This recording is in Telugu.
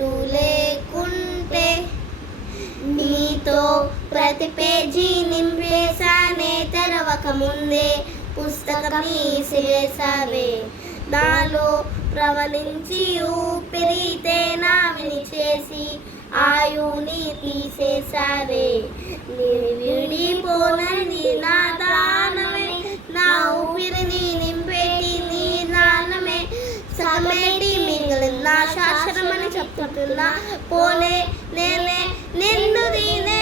అంటూ లేకుంటే నీతో ప్రతి పేజీ నింపేశానే తెరవక ముందే పుస్తకం తీసేసావే నాలో ప్రవలించి ఊపిరితే నావిని చేసి ఆయుని తీసేసావే విడిపోనంది నా దానమే నా ఊపిరిని నింపేటి నీ దానమే సగమేటి మిగిలిన నా శాసనమని చెప్తున్నా పోనే నేనే నిన్ను దీనే